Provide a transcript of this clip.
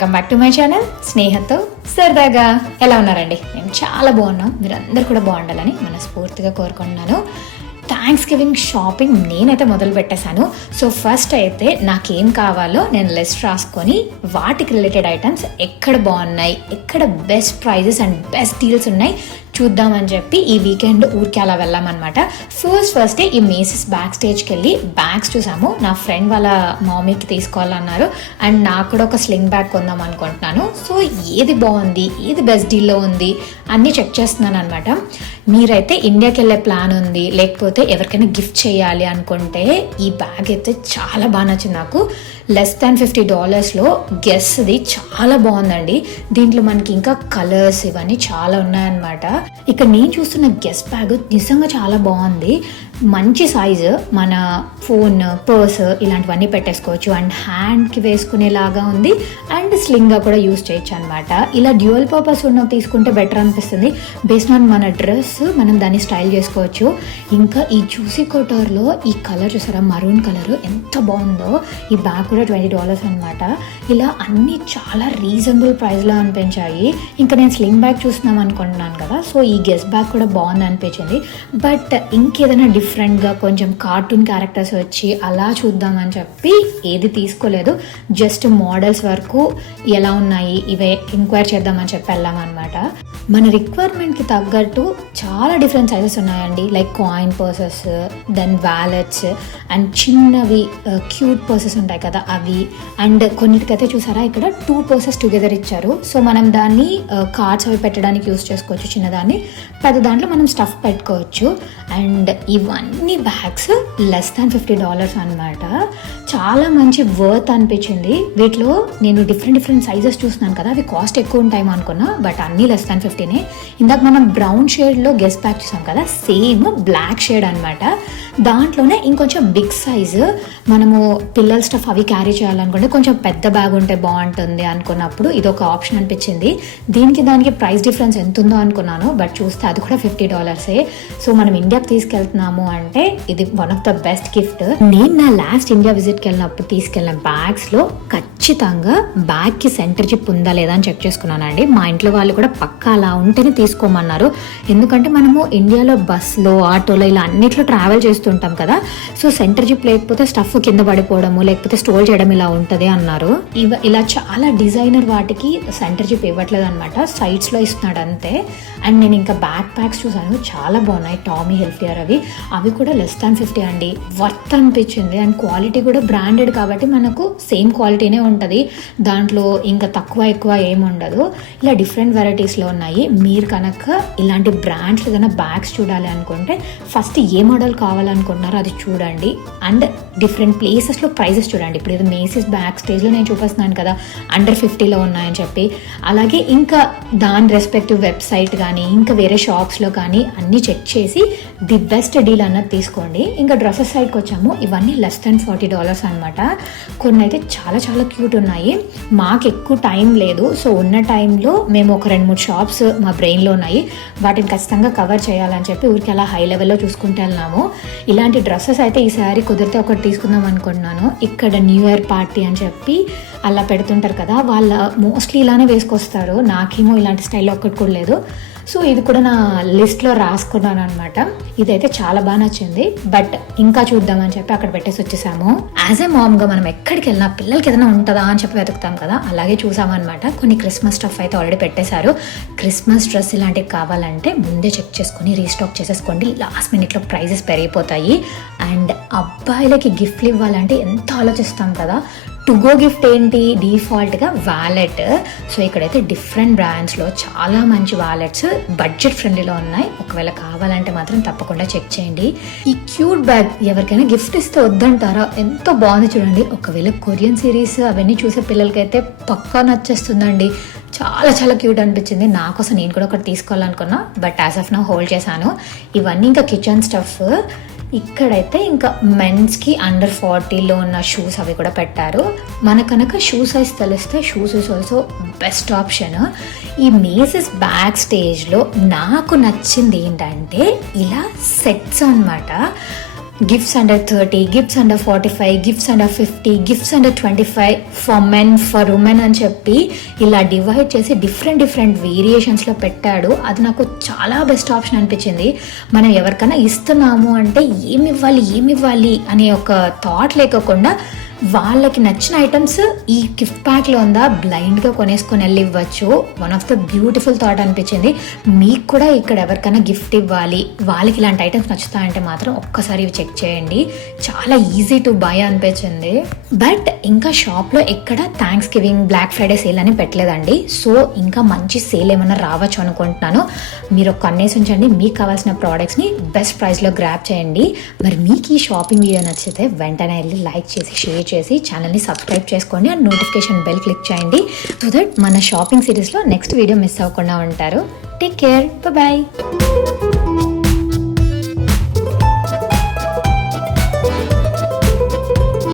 Welcome back to my channel స్నేహతో సరదాగా. ఎలా ఉన్నారండి? మేము చాలా బాగున్నాం. మీరందరూ కూడా బాగుండాలని మనస్ఫూర్తిగా కోరుకుంటున్నాను. థ్యాంక్స్ గివింగ్ షాపింగ్ నేనైతే మొదలు పెట్టేశాను. సో ఫస్ట్ అయితే నాకేం కావాలో నేను లిస్ట్ రాసుకొని వాటికి రిలేటెడ్ ఐటమ్స్ ఎక్కడ బాగున్నాయి, ఎక్కడ best prices and best deals ఉన్నాయి చూద్దామని చెప్పి ఈ వీకెండ్ ఊరికి అలా వెళ్ళామన్నమాట. ఫస్టే ఈ మేసిస్ బ్యాక్ స్టేజ్కి వెళ్ళి బ్యాగ్స్ చూసాము. నా ఫ్రెండ్ వాళ్ళ మమ్మీకి తీసుకోవాలన్నారు అండ్ నాకు కూడా ఒక స్లింగ్ బ్యాగ్ కొందాం అనుకుంటున్నాను. సో ఏది బాగుంది, ఏది బెస్ట్ డీల్లో ఉంది అన్నీ చెక్ చేస్తున్నాను అనమాట. మీరైతే ఇండియాకి వెళ్ళే ప్లాన్ ఉంది, లేకపోతే ఎవరికైనా గిఫ్ట్ చేయాలి అనుకుంటే ఈ బ్యాగ్ అయితే చాలా బాగా నచ్చింది నాకు. లెస్ దాన్ $50లో గెస్ది చాలా బాగుందండి. దీంట్లో మనకి ఇంకా కలర్స్ ఇవన్నీ చాలా ఉన్నాయన్నమాట. ఇక్కడ నేను చూస్తున్న గెస్ బ్యాగ్ నిజంగా చాలా బాగుంది. మంచి సైజు, మన ఫోన్, పర్స్ ఇలాంటివన్నీ పెట్టేసుకోవచ్చు అండ్ హ్యాండ్కి వేసుకునేలాగా ఉంది అండ్ స్లింగ్గా కూడా యూజ్ చేయొచ్చు అనమాట. ఇలా డ్యూయల్ పర్పస్ ఉన్న తీసుకుంటే బెటర్ అనిపిస్తుంది. బేస్డ్ ఆన్ మన డ్రెస్ మనం దాన్ని స్టైల్ చేసుకోవచ్చు. ఇంకా ఈ జ్యూసీ కోటర్లో ఈ కలర్ చూసారా, మరూన్ కలర్ ఎంత బాగుందో. ఈ బ్యాగ్ కూడా $20 అనమాట. ఇలా అన్నీ చాలా రీజనబుల్ ప్రైస్లో అనిపించాయి. ఇంకా నేను స్లింగ్ బ్యాగ్ చూస్తున్నాం అనుకుంటున్నాను కదా, సో ఈ గెస్ బ్యాగ్ కూడా బాగుంది అనిపించింది. బట్ ఇంకేదైనా డిఫరెంట్గా కొంచెం కార్టూన్ క్యారెక్టర్స్ వచ్చి అలా చూద్దామని చెప్పి ఏది తీసుకోలేదు. జస్ట్ మోడల్స్ వరకు ఎలా ఉన్నాయి ఇవే ఎంక్వైరీ చేద్దామని చెప్పి వెళ్ళామన్నమాట. మన రిక్వైర్మెంట్కి తగ్గట్టు చాలా డిఫరెంట్ సైజెస్ ఉన్నాయండి. Like coin purses, then wallets and చిన్నవి క్యూట్ పర్సెస్ ఉంటాయి కదా అవి. అండ్ కొన్నిటికైతే చూసారా ఇక్కడ 2 పర్సెస్ టుగెదర్ ఇచ్చారు. సో మనం దాన్ని కార్డ్స్ అవి పెట్టడానికి యూస్ చేసుకోవచ్చు. చిన్నదాన్ని పెద్ద దాంట్లో మనం స్టఫ్ పెట్టుకోవచ్చు. అండ్ ఇవన్నీ బ్యాగ్స్ లెస్ దాన్ $50 అనమాట. చాలా మంచి వర్త్ అనిపించింది. వీటిలో నేను డిఫరెంట్ సైజెస్ చూస్తున్నాను కదా, అవి కాస్ట్ ఎక్కువ ఉంటాయేమో అనుకున్నా, బట్ అన్నీ లెస్ దాన్ 50నే. ఇందాక మనం బ్రౌన్ షేడ్లో గెస్ బ్యాగ్ చూసాం కదా, సేమ్ బ్లాక్ షేడ్ అనమాట. దాంట్లోనే ఇంకొంచెం బిగ్ సైజు, మనము పిల్లల స్టఫ్ అవి క్యారీ చేయాలనుకుంటే కొంచెం పెద్ద బ్యాగ్ ఉంటే బాగుంటుంది అనుకున్నప్పుడు ఇది ఒక ఆప్షన్ అనిపించింది. దానికి ప్రైస్ డిఫరెన్స్ ఎంత ఉందో అనుకున్నాను, బట్ చూస్తే అది కూడా $50. సో మనం ఇండియాకి తీసుకెళ్తున్నాము అంటే ఇది one of the best gift. నేను నా లాస్ట్ ఇండియా విజిట్కి వెళ్ళినప్పుడు తీసుకెళ్ళిన బ్యాగ్స్లో ఖచ్చితంగా బ్యాగ్కి సెంటర్ జిప్ ఉందా లేదా అని చెక్ చేసుకున్నానండి. మా ఇంట్లో వాళ్ళు కూడా పక్కా అలా ఉంటేనే తీసుకోమన్నారు. ఎందుకంటే మనము ఇండియాలో బస్లో, ఆటోలో ఇలా అన్నిట్లో ట్రావెల్ చేస్తుంటాం కదా, సో సెంటర్ జిప్ లేకపోతే స్టఫ్ కింద పడిపోవడము లేకపోతే స్టోర్ చేయడం ఇలా ఉంటుంది అన్నారు. ఇలా చాలా డిజైనర్ వాటికి సెంటర్ జిప్ ఇవ్వట్లేదు అనమాట, సైడ్స్లో ఇస్తున్నాడు అంతే. అండ్ నేను ఇంకా బ్యాక్ ప్యాక్స్ చూసాను, చాలా బాగున్నాయి. టామీ హిల్ఫియర్ అవి కూడా లెస్ దాన్ 50 అండి. వర్త్ అనిపించింది. అండ్ క్వాలిటీ కూడా బ్రాండెడ్ కాబట్టి మనకు సేమ్ క్వాలిటీనే ఉంటుంది, దాంట్లో ఇంకా తక్కువ ఎక్కువ ఏమి ఉండదు. ఇలా డిఫరెంట్ వెరైటీస్లో ఉన్నాయి. మీరు కనుక ఇలాంటి బ్రాండ్స్ ఏదైనా బ్యాగ్స్ చూడాలి అనుకుంటే ఫస్ట్ ఏ మోడల్ కావాలనుకుంటున్నారో అది చూడండి. అండ్ డిఫరెంట్ ప్లేసెస్లో ప్రైజెస్ చూడండి. ఇప్పుడు ఇది మేసిస్ బ్యాక్ స్టేజ్లో నేను చూపిస్తున్నాను కదా, అండర్ 50లో ఉన్నాయని చెప్పి. అలాగే ఇంకా దాని రెస్పెక్టివ్ వెబ్సైట్ కానీ ఇంకా వేరే షాప్స్లో కానీ అన్నీ చెక్ చేసి ది బెస్ట్ డీల్ అన్నది తీసుకోండి. ఇంకా డ్రెస్సెస్ సైడ్కి వచ్చాము, ఇవన్నీ లెస్ దాన్ $40 అనమాట. కొన్ని అయితే చాలా చాలా క్యూట్ ఉన్నాయి. మాకు ఎక్కువ టైం లేదు, సో ఉన్న టైంలో మేము ఒక 2-3 షాప్స్ మా బ్రెయిన్లో ఉన్నాయి, వాటిని ఖచ్చితంగా కవర్ చేయాలని చెప్పి ఊరికి అలా హై లెవెల్లో చూసుకుంటూ వెళ్ళినాము. ఇలాంటి డ్రెస్సెస్ అయితే ఈసారి కుదిరితే ఒకటి తీసుకుందాం అనుకుంటున్నాను. ఇక్కడ న్యూ ఇయర్ పార్టీ అని చెప్పి అలా పెడుతుంటారు కదా, వాళ్ళ మోస్ట్లీ ఇలానే వేసుకొస్తారు. నాకేమో ఇలాంటి స్టైల్లో ఒక్కటి కూడా లేదు, సో ఇది కూడా నా లిస్ట్లో రాసుకున్నాను అనమాట. ఇదైతే చాలా బాగా నచ్చింది, బట్ ఇంకా చూద్దామని చెప్పి అక్కడ పెట్టేసి వచ్చేసాము. యాజ్ ఏ మామ్గా మనం ఎక్కడికి వెళ్ళినా పిల్లలకి ఏదైనా ఉంటుందా అని చెప్పి వెతుకుతాం కదా, అలాగే చూసామన్నమాట. కొన్ని క్రిస్మస్ స్టఫ్ అయితే ఆల్రెడీ పెట్టేశారు. క్రిస్మస్ డ్రెస్ ఇలాంటివి కావాలంటే ముందే చెక్ చేసుకొని రీస్టాక్ చేసేసుకోండి, లాస్ట్ మినిట్లో ప్రైజెస్ పెరిగిపోతాయి. అండ్ అబ్బాయిలకి గిఫ్ట్లు ఇవ్వాలంటే ఎంత ఆలోచిస్తాం కదా, టు గో గిఫ్ట్ ఏంటి, డిఫాల్ట్గా వ్యాలెట్. సో ఇక్కడైతే డిఫరెంట్ బ్రాండ్స్లో చాలా మంచి వ్యాలెట్స్ బడ్జెట్ ఫ్రెండ్లీలో ఉన్నాయి. ఒకవేళ కావాలంటే మాత్రం తప్పకుండా చెక్ చేయండి. ఈ క్యూట్ బ్యాగ్ ఎవరికైనా గిఫ్ట్ ఇస్తే వద్దంటారా, ఎంతో బాగుంది చూడండి. ఒకవేళ కొరియన్ సిరీస్ అవన్నీ చూసే పిల్లలకైతే పక్కా నచ్చేస్తుందండి. చాలా చాలా క్యూట్ అనిపించింది. నా కోసం నేను కూడా ఒకటి తీసుకోవాలనుకున్నా, but as of now hold చేశాను. ఇవన్నీ ఇంకా కిచెన్ స్టఫ్. ఇక్కడైతే ఇంకా మెన్స్కి అండర్ 40లో ఉన్న షూస్ అవి కూడా పెట్టారు. మన కనుక షూ సైజ్ తెలిస్తే shoes is also best option. ఈ మేసిస్ బ్యాక్ స్టేజ్లో నాకు నచ్చింది ఏంటంటే ఇలా సెట్స్ అన్నమాట. Gifts under 30, gifts under 45, gifts under 50, gifts under 25 for men, for women అని చెప్పి ఇలా డివైడ్ చేసి డిఫరెంట్ వేరియేషన్స్లో పెట్టాడు. అది నాకు చాలా బెస్ట్ ఆప్షన్ అనిపించింది. మనం ఎవరికైనా ఇస్తున్నాము అంటే ఏమి ఇవ్వాలి అనే ఒక థాట్ లేకుండా వాళ్ళకి నచ్చిన ఐటమ్స్ ఈ గిఫ్ట్ ప్యాక్లో ఉందా బ్లైండ్గా కొనేసుకొని వెళ్ళి ఇవ్వచ్చు. One of the beautiful thought అనిపించింది. మీకు కూడా ఇక్కడ ఎవరికైనా గిఫ్ట్ ఇవ్వాలి, వాళ్ళకి ఇలాంటి ఐటమ్స్ నచ్చుతాయంటే మాత్రం ఒక్కసారి ఇవి చెక్ చేయండి. చాలా ఈజీ టు బై అనిపించింది. బట్ ఇంకా షాప్లో ఎక్కడ Thanksgiving, Black Friday sale అని పెట్టలేదండి. సో ఇంకా మంచి సేల్ ఏమైనా రావచ్చు అనుకుంటున్నాను. మీరు ఒక కన్నేసి ఉంచండి, మీకు కావాల్సిన ప్రోడక్ట్స్ని బెస్ట్ ప్రైస్లో గ్రాప్ చేయండి. మరి మీకు ఈ షాపింగ్ వీడియో నచ్చితే వెంటనే వెళ్ళి లైక్ చేసి షేర్ చేసి ఛానల్ని సబ్స్క్రైబ్ చేసుకోండి అండ్ నోటిఫికేషన్ బెల్ క్లిక్ చేయండి. సో దట్ మన షాపింగ్ సిరీస్లో నెక్స్ట్ వీడియో మిస్ అవ్వకుండా ఉంటారు. Take care, bye.